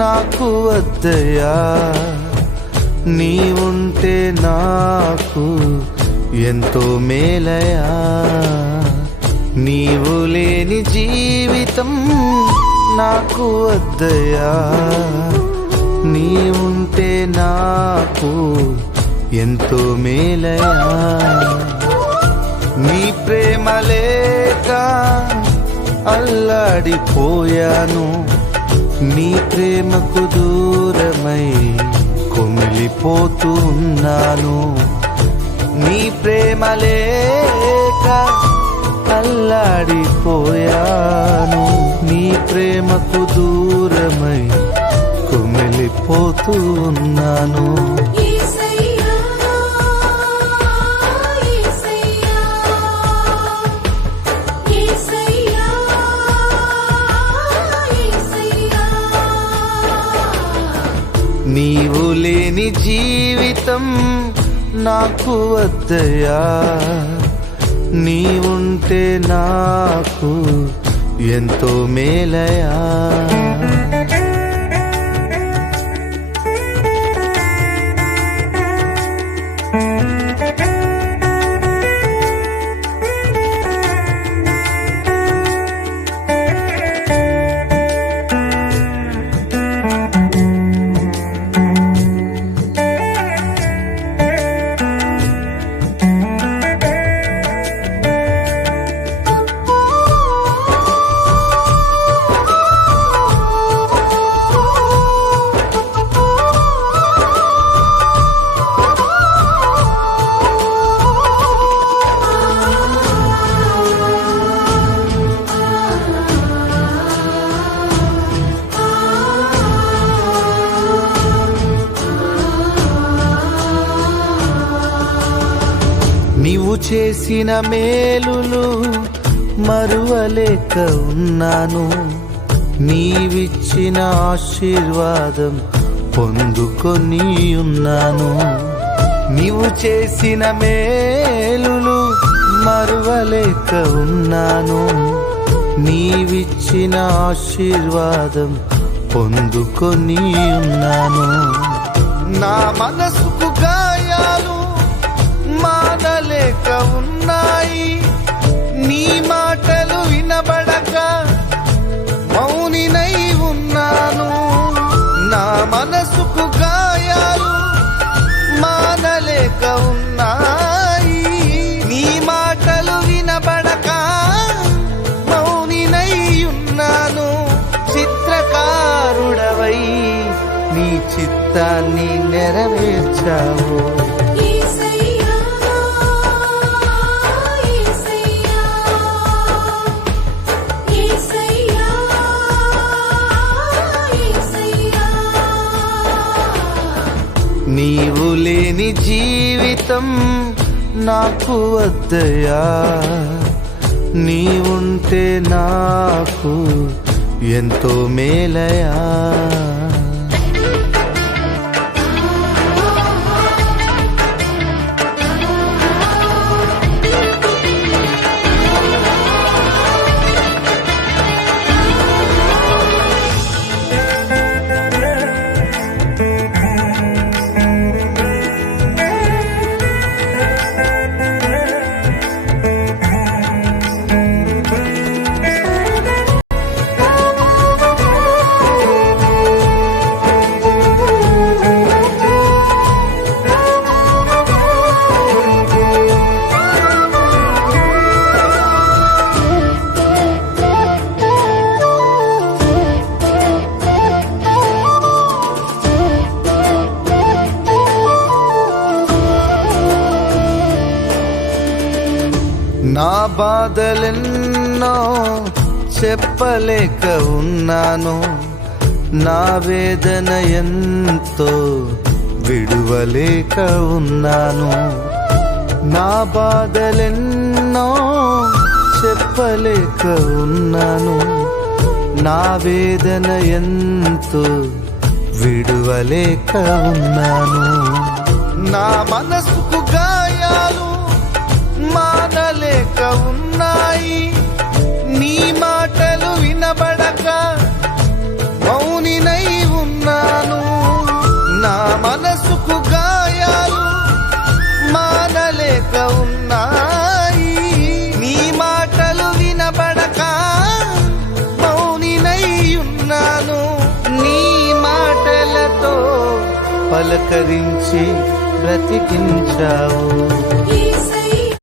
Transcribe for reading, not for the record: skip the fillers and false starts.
నాకు వద్దయ్యా, నీ ఉంటే నాకు ఎంతో మేలయా. నీవు లేని జీవితం నాకు వద్దయ్యా, నీ ఉంటే నాకు ఎంతో మేలయా. నీ ప్రేమ లేక అల్లాడిపోయాను, నీ ప్రేమకు దూరమై కుమిలిపోతూ ఉన్నాను. నీ ప్రేమ లేక అల్లాడిపోయాను, నీ ప్రేమకు దూరమై కుమిలిపోతూ ఉన్నాను. నీవు లేని జీవితం నాకు వద్దయ్యా, నీ ఉంటే నాకు ఎంతో మేలయా. నీవు చేసిన మేలులు మరువలేక ఉన్నాను, నీవిచ్చిన ఆశీర్వాదం పొందుకొని ఉన్నాను. నీవు చేసిన మేలులు మరువలేక ఉన్నాను, నీవిచ్చిన ఆశీర్వాదం పొందుకొని ఉన్నాను. నా మనసుకు గాయాలు మానలేక ఉన్నాయి, నీ మాటలు వినబడక మౌనినై ఉన్నాను. నా మనసుకు గాయాలు మానలేక ఉన్నాయి, నీ మాటలు వినబడక మౌనినై ఉన్నాను. చిత్రకారుడవై నీ చిత్తాన్ని నెరవేర్చావు. నీవు లేని జీవితం నాకు వద్దయ్యా, నీ ఉంటే నాకు ఎంతో మేలయా. నా బాధలెన్నో చెప్పలేక ఉన్నాను, నా వేదన ఎంతో విడువలేక ఉన్నాను. నా బాధలెన్నో చెప్పలేక ఉన్నాను, నా వేదన ఎంతో విడువలేక ఉన్నాను. నా మనసుకు గాయాలు మానలేక ఉన్నాయి, నీ మాటలు వినబడక మౌనినై పలకరించి బ్రతికించావు.